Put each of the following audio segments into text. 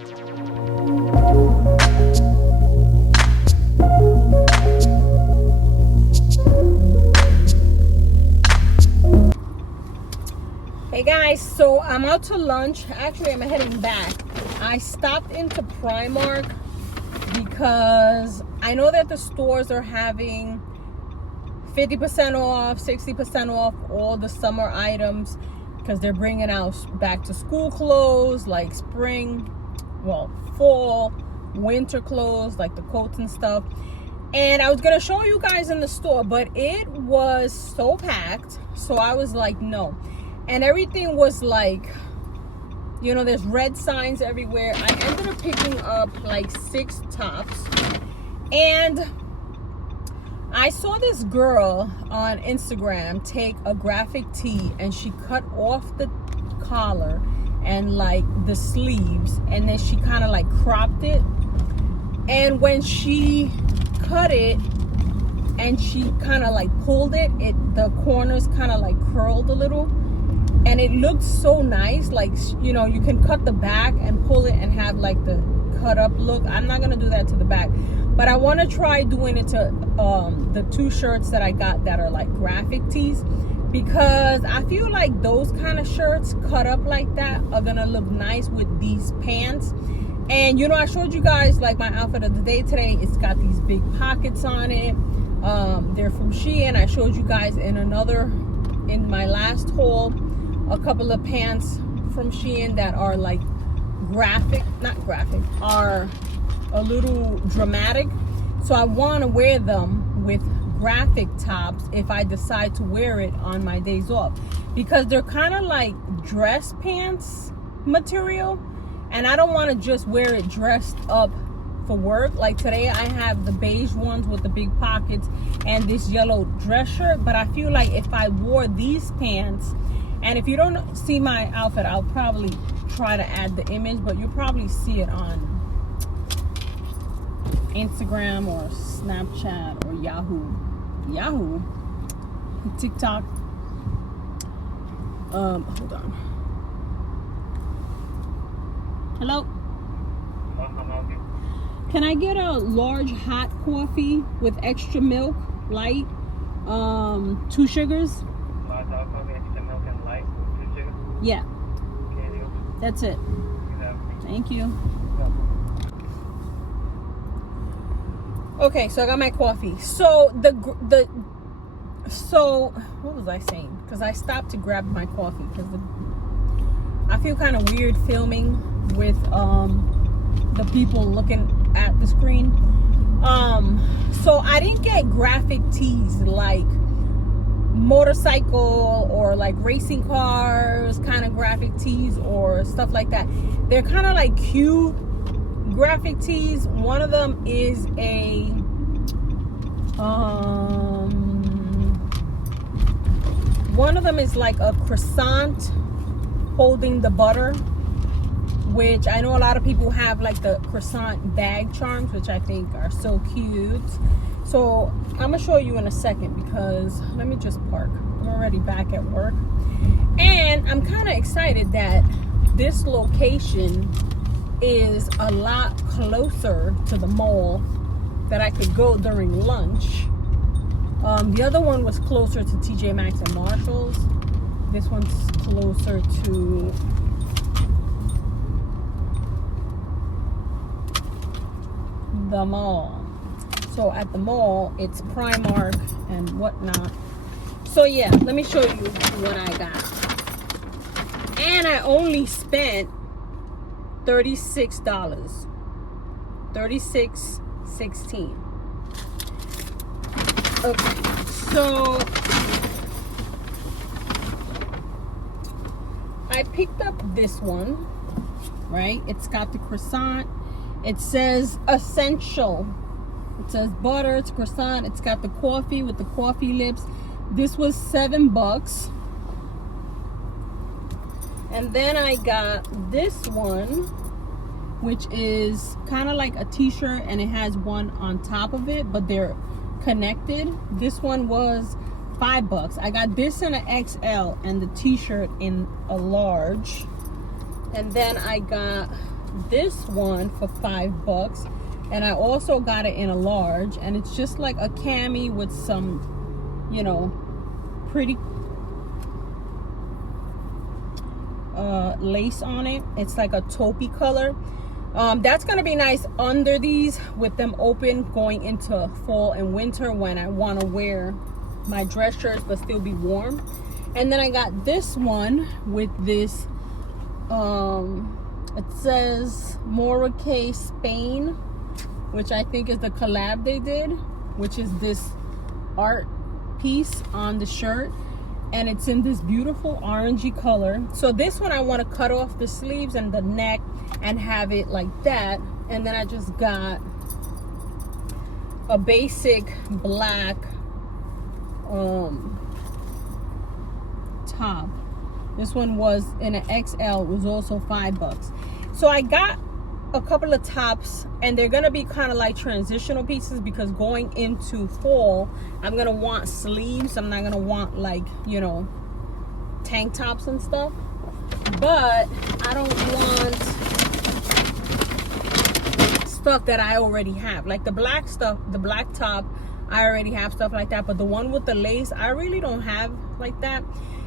Hey guys, so I'm out to lunch. Actually, I'm heading back. I stopped into Primark because I know that the stores are having 50% off, 60% off all the summer items because they're bringing out back to school clothes like spring, well, fall, winter clothes like the coats and stuff. And I was gonna show you guys in the store, but it was so packed, so I was like, no. And everything was like, you know, there's red signs everywhere. I ended up picking up like 6 tops. And I saw this girl on Instagram take a graphic tee and she cut off the collar and like the sleeves, and then she kind of like cropped it. And when she cut it and she kind of like pulled it, the corners kind of like curled a little. And it looked so nice. Like, you know, you can cut the back and pull it and have like the cut up look. I'm not gonna do that to the back, but I want to try doing it to the 2 shirts that I got that are like graphic tees, because I feel like those kind of shirts cut up like that are gonna look nice with these pants. And you know, I showed you guys like my outfit of the day today. It's got these big pockets on it. They're from Shein. I showed you guys in my last haul a couple of pants from Shein that are like are a little dramatic. So I want to wear them with graphic tops if I decide to wear it on my days off, because they're kind of like dress pants material, and I don't want to just wear it dressed up for work. Like today I have the beige ones with the big pockets and this yellow dress shirt, but I feel like if I wore these pants, and if you don't see my outfit, I'll probably try to add the image, but you'll probably see it on Instagram or Snapchat or Yahoo, TikTok. Hold on. Hello? Can I get a large hot coffee with extra milk, light, 2 sugars? Large hot coffee, extra milk and light, 2 sugars? Yeah. Okay, That's it. Thank you. Okay, so I got my coffee. So what was I saying? Because I stopped to grab my coffee because I feel kind of weird filming with the people looking at the screen. So I didn't get graphic tees like motorcycle or like racing cars kind of graphic tees or stuff like that. They're kind of like cute graphic tees. One of them is like a croissant holding the butter, which I know a lot of people have like the croissant bag charms, which I think are so cute. So I'm gonna show you in a second, because let me just park. I'm already back at work, and I'm kind of excited that this location is a lot closer to the mall that I could go during lunch. The other one was closer to TJ Maxx and Marshalls. This one's closer to the mall. So at the mall, it's Primark and whatnot. So yeah, let me show you what I got. And I only spent $36. $36.16. Okay, so I picked up this one, right? It's got the croissant. It says essential. It says butter, it's croissant. It's got the coffee with the coffee lips. This was $7. And then I got this one, which is kind of like a t-shirt, and it has one on top of it, but they're connected. This one was $5. I got this in an XL and the t-shirt in a large. And then I got this one for $5, and I also got it in a large, and it's just like a cami with some, you know, pretty lace on it. It's like a taupey color. That's gonna be nice under these with them open going into fall and winter when I want to wear my dress shirts but still be warm. And then I got this one with this it says Morocco Spain, which I think is the collab they did, which is this art piece on the shirt, and it's in this beautiful orangey color. So this one I want to cut off the sleeves and the neck and have it like that. And then I just got a basic black top. This one was in an XL, it was also $5. So I got a couple of tops, and they're gonna be kind of like transitional pieces because going into fall I'm gonna want sleeves. I'm not gonna want, like, you know, tank tops and stuff, but I don't want stuff that I already have, like the black stuff, the black top. I already have stuff like that, but the one with the lace I really don't have like that.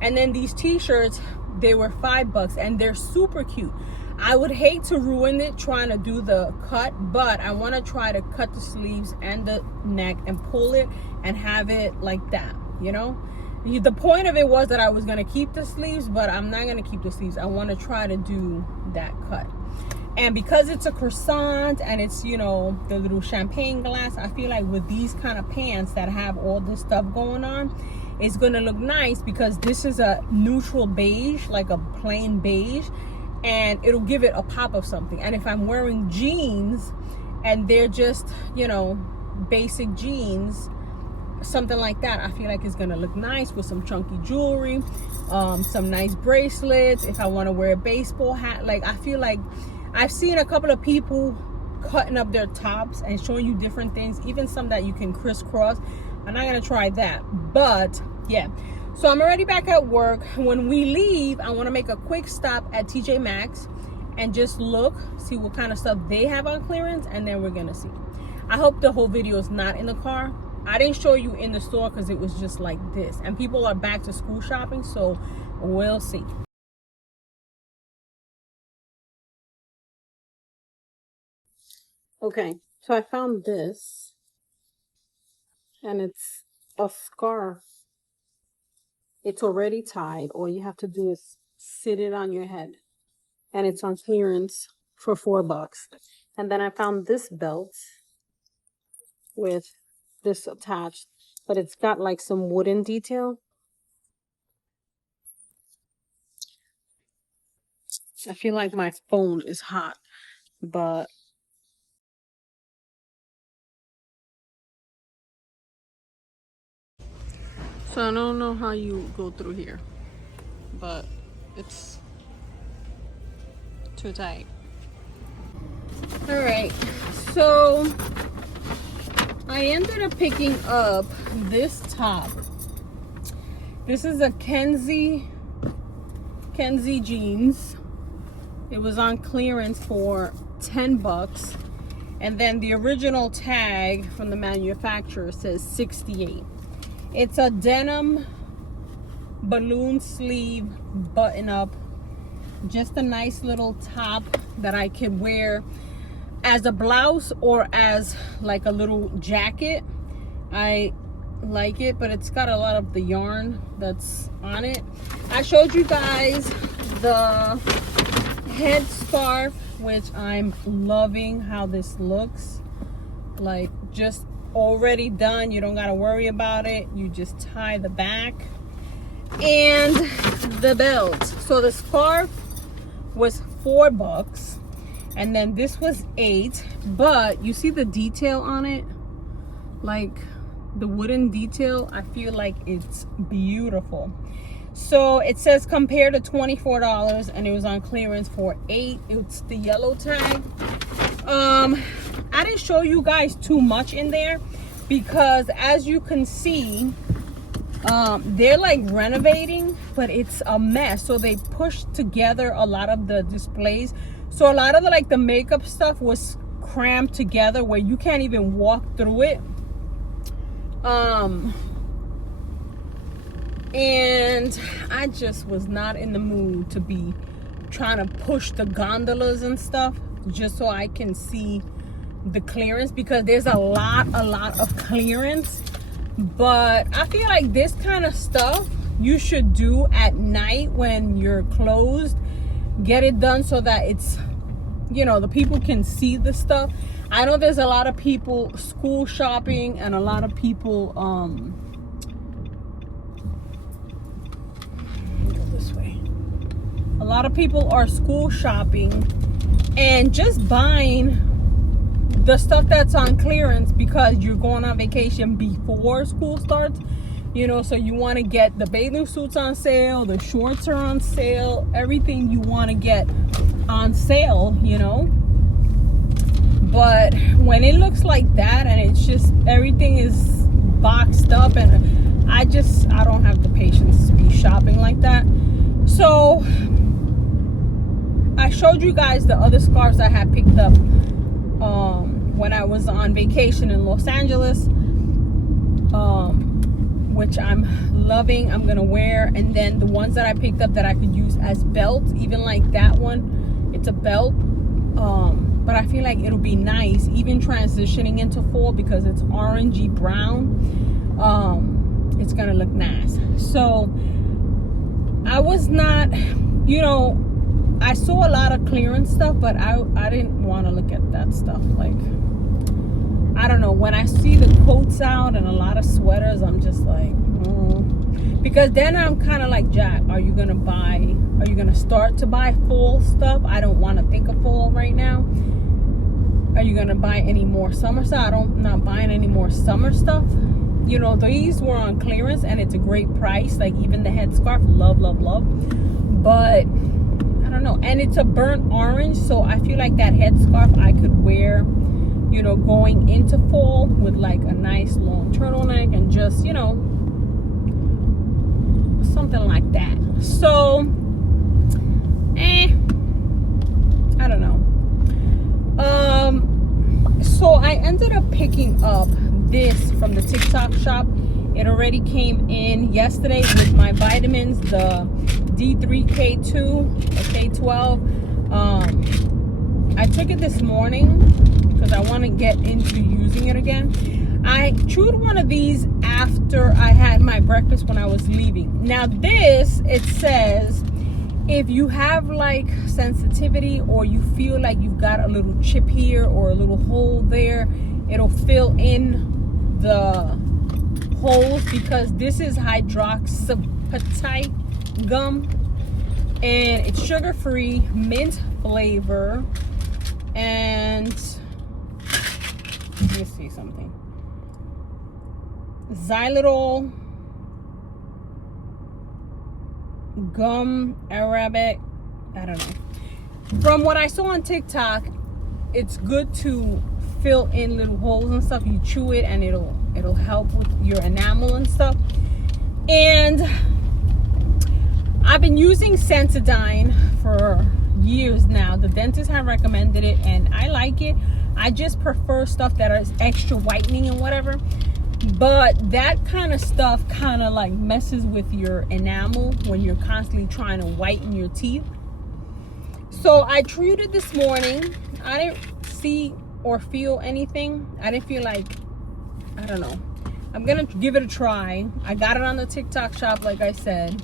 And then these t-shirts, they were $5 and they're super cute. I would hate to ruin it trying to do the cut, but I want to try to cut the sleeves and the neck and pull it and have it like that, you know. The point of it was that I was going to keep the sleeves, but I'm not going to keep the sleeves. I want to try to do that cut. And because it's a croissant and it's, you know, the little champagne glass, I feel like with these kind of pants that have all this stuff going on, it's going to look nice because this is a neutral beige, like a plain beige, and it'll give it a pop of something. And if I'm wearing jeans and they're just, you know, basic jeans, something like that, I feel like it's gonna look nice with some chunky jewelry, some nice bracelets. If I want to wear a baseball hat, like, I feel like I've seen a couple of people cutting up their tops and showing you different things, even some that you can crisscross. I'm not gonna try that, but yeah. So I'm already back at work. When we leave, I want to make a quick stop at TJ Maxx and just look, see what kind of stuff they have on clearance, and then we're gonna see. I hope the whole video is not in the car. I didn't show you in the store because it was just like this, and people are back to school shopping, so we'll see. Okay, so I found this, and it's a scarf. It's already tied. All you have to do is sit it on your head, and it's on clearance for $4. And then I found this belt with this attached, but it's got like some wooden detail. I feel like my phone is hot, but so I don't know how you go through here, but it's too tight. All right, so I ended up picking up this top. This is a Kenzie jeans. It was on clearance for $10, and then the original tag from the manufacturer says $68. It's a denim balloon sleeve button up, just a nice little top that I can wear as a blouse or as like a little jacket. I like it, but it's got a lot of the yarn that's on it. I showed you guys the head scarf, which I'm loving how this looks. Like, just already done. You don't got to worry about it. You just tie the back. And the belt. So the scarf was $4, and then this was $8. But you see the detail on it, like the wooden detail. I feel like it's beautiful. So it says compared to $24, and it was on clearance for $8. It's the yellow tag. I didn't show you guys too much in there because, as you can see, they're like renovating, but it's a mess. So they pushed together a lot of the displays. So a lot of the makeup stuff was crammed together where you can't even walk through it. And I just was not in the mood to be trying to push the gondolas and stuff just so I can see the clearance, because there's a lot of clearance. But I feel like this kind of stuff you should do at night when you're closed. Get it done so that it's, you know, the people can see the stuff. I know there's a lot of people school shopping and a lot of people a lot of people are school shopping and just buying the stuff that's on clearance because you're going on vacation before school starts, you know. So you want to get the bathing suits on sale, the shorts are on sale, everything you want to get on sale, you know. But when it looks like that and it's just everything is boxed up, and I don't have the patience to be shopping like that. So I showed you guys the other scarves I had picked up when I was on vacation in Los Angeles, which I'm loving. I'm gonna wear. And then the ones that I picked up that I could use as belts, even like that one, it's a belt. But I feel like it'll be nice even transitioning into fall because it's orangey brown. It's gonna look nice. So I was not, you know, I saw a lot of clearance stuff, but I didn't want to look at that stuff. Like, I don't know, when I see the coats out and a lot of sweaters, I'm just like, because then I'm kind of like, Jack, are you gonna start to buy fall stuff? I don't want to think of fall right now. Are you gonna buy any more summer stuff? I'm not buying any more summer stuff. You know, these were on clearance and it's a great price. Like even the headscarf, love. But I don't know, and it's a burnt orange, so I feel like that headscarf I could wear, you know, going into fall with like a nice long turtleneck and just, you know, something like that. So I don't know. So I ended up picking up this from the TikTok shop. It already came in yesterday with my vitamins, the D3K2 or K12. I took it this morning because I want to get into using it again. I chewed one of these after I had my breakfast when I was leaving. Now this, it says, if you have like sensitivity or you feel like you've got a little chip here or a little hole there, it'll fill in the holes, because this is hydroxyapatite gum and it's sugar-free, mint flavor, and let me see something, xylitol, gum arabic, I don't know. From what I saw on TikTok, it's good to fill in little holes and stuff. You chew it and it'll help with your enamel and stuff. And I've been using Sensodyne for years now. The dentist have recommended it and I like it. I just prefer stuff that is extra whitening and whatever. But that kind of stuff kind of like messes with your enamel when you're constantly trying to whiten your teeth. So I chewed it this morning. I didn't see or feel anything. I didn't feel like, I don't know. I'm gonna give it a try. I got it on the TikTok shop, like I said,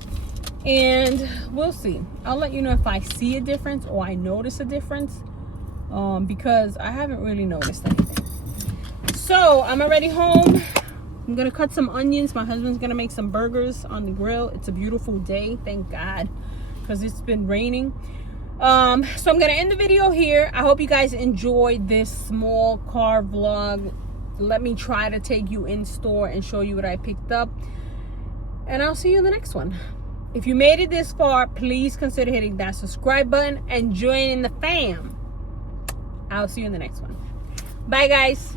and we'll see. I'll let you know if I see a difference or I notice a difference, because I haven't really noticed anything. So I'm already home. I'm gonna cut some onions. My husband's gonna make some burgers on the grill. It's a beautiful day, thank God, because it's been raining. So I'm gonna end the video here. I hope you guys enjoyed this small car vlog. Let me try to take you in store and show you what I picked up, and I'll see you in the next one. If you made it this far, please consider hitting that subscribe button and joining the fam. I'll see you in the next one. Bye guys.